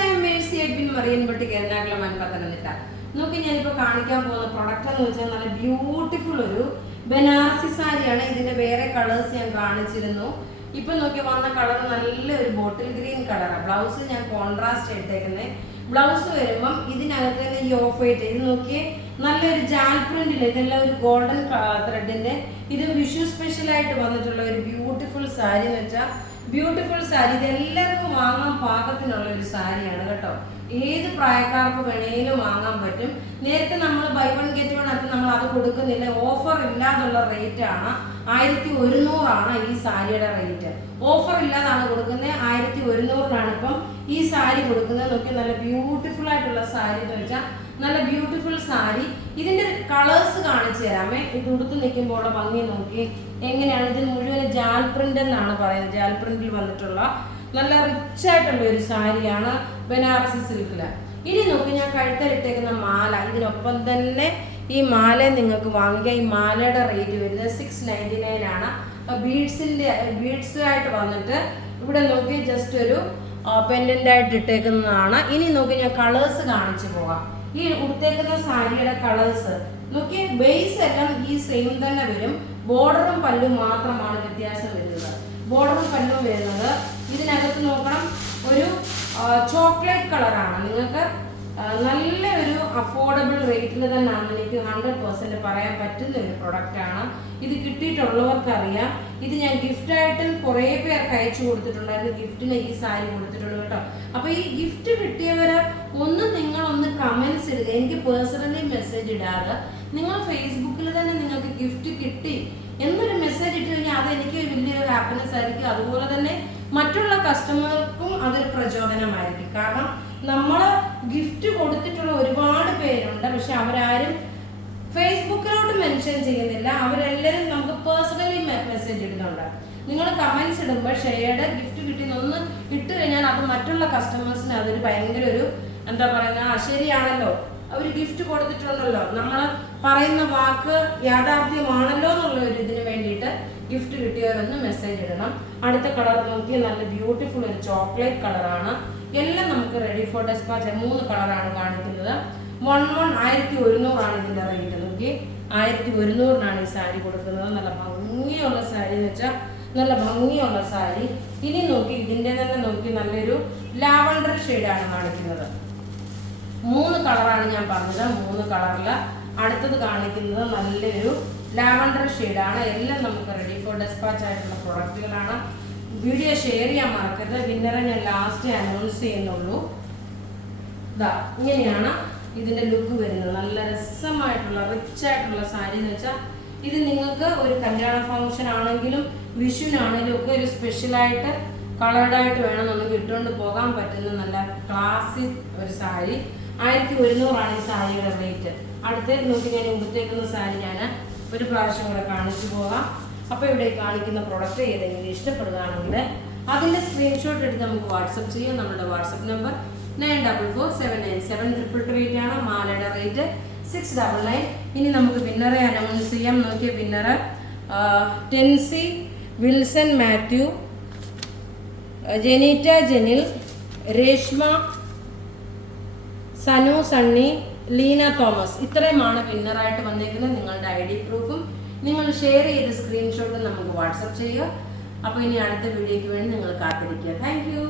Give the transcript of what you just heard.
I am Mercy Edwin Marianpatti Ernakulam and Pathanamthitta. നോക്കി ഞാനിപ്പോൾ കാണിക്കാൻ പോകുന്ന പ്രൊഡക്റ്റ് എന്ന് വെച്ചാൽ നല്ല ബ്യൂട്ടിഫുൾ ഒരു ബനാറസി സാരിയാണ്. ഇതിന്റെ വേറെ കളേഴ്സ് ഞാൻ കാണിച്ചിരുന്നു. ഇപ്പൊ നോക്കി വന്ന കളർ നല്ലൊരു ബോട്ടിൽ ഗ്രീൻ കളറാണ്. ബ്ലൗസ് ഞാൻ കോൺട്രാസ്റ്റ് എടുത്തേക്കുന്നത്. ബ്ലൗസ് വരുമ്പം ഇതിനകത്ത് തന്നെ ഈ ഓഫ് വൈറ്റ് ഇത് നോക്കിയേ നല്ലൊരു ജാൽ പ്രിന്റിൽ ഇതെല്ലാം ഒരു ഗോൾഡൻ ത്രെഡിന്റെ ഇത് വിഷു സ്പെഷ്യൽ ആയിട്ട് വന്നിട്ടുള്ള ഒരു ബ്യൂട്ടിഫുൾ സാരി എന്ന് വെച്ചാൽ ബ്യൂട്ടിഫുൾ സാരി. ഇത് എല്ലാവർക്കും വാങ്ങാൻ പാകത്തിനുള്ള ഒരു സാരിയാണ് കേട്ടോ. ഏത് പ്രായക്കാർക്ക് വേണേലും വാങ്ങാൻ പറ്റും. നേരത്തെ നമ്മൾ ബൈ വൺ ഗെറ്റ് വൺ അത് നമ്മൾ അത് കൊടുക്കുന്നില്ല. ഓഫർ ഇല്ലാതുള്ള റേറ്റ് ആണ് 1100 ഈ സാരിയുടെ റേറ്റ്. ഓഫർ ഇല്ലാതാണ് കൊടുക്കുന്നത്. 1100 ഇപ്പം ഈ സാരി കൊടുക്കുന്നത്. നോക്കി നല്ല ബ്യൂട്ടിഫുൾ ആയിട്ടുള്ള സാരി എന്ന് വെച്ചാൽ നല്ല ബ്യൂട്ടിഫുൾ സാരി. ഇതിന്റെ കളേഴ്സ് കാണിച്ചു തരാമേ. ഇത് ഉടുത്ത് നിൽക്കുമ്പോൾ ഭംഗി നോക്കി എങ്ങനെയാണ്. ഇത് മുഴുവൻ ജാൽ പ്രിന്റ് എന്നാണ് പറയുന്നത്. ജാൽ പ്രിന്റിൽ വന്നിട്ടുള്ള നല്ല റിച്ച് ആയിട്ടുള്ള ഒരു സാരിയാണ് ബനാറസി സിൽക്കില്. ഇനി നോക്കി ഞാൻ കഴുത്തലിട്ടേക്കുന്ന മാല. ഇതിനൊപ്പം തന്നെ ഈ മാല നിങ്ങൾക്ക് വാങ്ങിക്കാം. ഈ മാലയുടെ റേറ്റ് വരുന്നത് 699 ആണ്. ബീഡ്സ് ആയിട്ട് വന്നിട്ട് ഇവിടെ നോക്കി ജസ്റ്റ് ഒരു പെൻഡന്റ് ആയിട്ട് ഇട്ടേക്കുന്നതാണ്. ഇനി നോക്കി ഞാൻ കളേഴ്സ് കാണിച്ചു പോകാം. ഈ ഉടുത്തേക്കുന്ന സാരിയുടെ കളേഴ്സ് നോക്കി ബേസ് എല്ലാം ഈ സെയിം തന്നെ വരും. ബോർഡറും പല്ലും മാത്രമാണ് വ്യത്യാസം വരുന്നത്. ബോർഡറും പല്ലും വരുന്നത് ഇതിനകത്ത് നോക്കണം ഒരു ചോക്ലേറ്റ് കളറാണ്. നിങ്ങൾക്ക് നല്ല ഒരു അഫോർഡബിൾ റേറ്റിൽ തന്നെയാണ് എനിക്ക് 100% പറയാൻ പറ്റുന്ന ഒരു പ്രൊഡക്റ്റാണ്. ഇത് കിട്ടിയിട്ടുള്ളവർക്ക് അറിയാം. ഇത് ഞാൻ ഗിഫ്റ്റായിട്ടും കുറേ പേർക്ക് അയച്ചു കൊടുത്തിട്ടുണ്ടായിരുന്നു. ഗിഫ്റ്റിന് ഈ സാരി കൊടുത്തിട്ടുള്ളൂ കേട്ടോ. അപ്പോൾ ഈ ഗിഫ്റ്റ് കിട്ടിയവർ നിങ്ങളൊന്ന് കമൻസ് ഇടുക. എനിക്ക് പേഴ്സണലി മെസ്സേജ് ഇടാതെ നിങ്ങൾ ഫേസ്ബുക്കിൽ തന്നെ നിങ്ങൾക്ക് ഗിഫ്റ്റ് കിട്ടി എന്നൊരു മെസ്സേജ് ഇട്ട് കഴിഞ്ഞാൽ അതെനിക്ക് വലിയൊരു ഹാപ്പിനെസ് ആയിരിക്കും. അതുപോലെ തന്നെ മറ്റുള്ള കസ്റ്റമർക്കും അതൊരു പ്രചോദനമായിരിക്കും. കാരണം നമ്മൾ ഗിഫ്റ്റ് കൊടുത്തിട്ടുള്ള ഒരുപാട് പേരുണ്ട്. പക്ഷെ അവരാരും ഫേസ്ബുക്കിലോട്ട് മെൻഷൻ ചെയ്യുന്നില്ല. അവരെല്ലാവരും നമുക്ക് പേഴ്സണലി മെസ്സേജ് ഇടുന്നുണ്ട്. നിങ്ങൾ കമൻസ് ഇടുമ്പോൾ ഷെയർഡ് ഗിഫ്റ്റ് കിട്ടിയെന്നൊന്ന് ഇട്ട് കഴിഞ്ഞാൽ അത് മറ്റുള്ള കസ്റ്റമേഴ്സിന് അതൊരു ഭയങ്കര ഒരു എന്താ പറയുക ശരിയാണല്ലോ, അവർ ഗിഫ്റ്റ് കൊടുത്തിട്ടുണ്ടല്ലോ, നമ്മൾ പറയുന്ന വാക്ക് യാഥാർത്ഥ്യമാണല്ലോ എന്നുള്ള ഒരു ഇതിന് വേണ്ടിയിട്ട് ഗിഫ്റ്റ് കിട്ടിയവരൊന്ന് മെസ്സേജ് ഇടണം. അടുത്ത കളർ നോക്കി നല്ല ബ്യൂട്ടിഫുൾ ഒരു ചോക്ലേറ്റ് കളറാണ്. എല്ലാം നമുക്ക് റെഡി ഫോർ ഡെസ്പാച്ച് 3 കളറാണ് കാണിക്കുന്നത്. 1100 ഇതിന്റെ റേറ്റ്. നോക്കി 1100 ഈ സാരി കൊടുക്കുന്നത്. നല്ല ഭംഗിയുള്ള സാരി എന്ന് വെച്ചാൽ നല്ല ഭംഗിയുള്ള സാരി. ഇനി നോക്കി ഇതിന്റെ തന്നെ നോക്കി നല്ലൊരു ലാവണ്ടർ ഷെയ്ഡാണ് കാണിക്കുന്നത്. 3 കളറാണ് ഞാൻ പറഞ്ഞത്. 3 കളറിൽ അടുത്തത് കാണിക്കുന്നത് നല്ലൊരു ലാവണ്ടർ ഷെയ്ഡാണ്. എല്ലാം നമുക്ക് റെഡി ഫോർ ഡെസ്പാച്ച് ആയിട്ടുള്ള പ്രൊഡക്റ്റുകളാണ്. വീഡിയോ ഷെയർ ചെയ്യാൻ മറക്കരുത്. വിന്നറെ ഞാൻ ലാസ്റ്റ് അനൗൺസ് ചെയ്യുന്നുള്ളൂ. ഇതാ ഇങ്ങനെയാണ് ഇതിന്റെ ലുക്ക് വരുന്നത്. നല്ല രസമായിട്ടുള്ള റിച്ച് ആയിട്ടുള്ള സാരി എന്ന് വെച്ചാൽ ഇത് നിങ്ങൾക്ക് ഒരു കല്യാണ ഫംഗ്ഷൻ ആണെങ്കിലും വിഷുവിനാണെങ്കിലും ഒക്കെ ഒരു സ്പെഷ്യലായിട്ട് കളർഡായിട്ട് വേണമെന്നുണ്ടെങ്കിൽ ഇട്ടുകൊണ്ട് പോകാൻ പറ്റുന്ന നല്ല ക്ലാസിക് ഒരു സാരി. 1100 ഈ സാരിയുടെ റേറ്റ്. അടുത്ത നോക്കി ഞാൻ ഉടുത്തേക്കുന്ന സാരി ഞാൻ ഒരു പ്രാവശ്യം കൂടെ കാണിച്ചു പോകാം. അപ്പോൾ ഇവിടെ കാണിക്കുന്ന പ്രൊഡക്റ്റ് ഏതെങ്കിലും ഇഷ്ടപ്പെടുകയാണെങ്കിൽ അതിൻ്റെ സ്ക്രീൻഷോട്ട് എടുത്ത് നമുക്ക് വാട്സപ്പ് ചെയ്യാം. നമ്മുടെ വാട്സപ്പ് നമ്പർ 9447972288 ആണ്. മാലയുടെ റേറ്റ് 699. ഇനി നമുക്ക് വിന്നറെ അനൗൺസ് ചെയ്യാം. നോക്കിയ winner ടെൻസി Wilson Mathew, Jeneeta Jenil, Reshma, Sanu Sunny, Leena Thomas. ഇത്രയുമാണ് വിന്നറായിട്ട് വന്നേക്കുന്നത്. നിങ്ങളുടെ ID പ്രൂഫും നിങ്ങൾ ഷെയർ ചെയ്ത സ്ക്രീൻഷോട്ടും നമുക്ക് വാട്സപ്പ് ചെയ്യുക. അപ്പോൾ ഇനി അടുത്ത വീഡിയോയ്ക്ക് വേണ്ടി നിങ്ങൾ കാത്തിരിക്കുക. Thank you.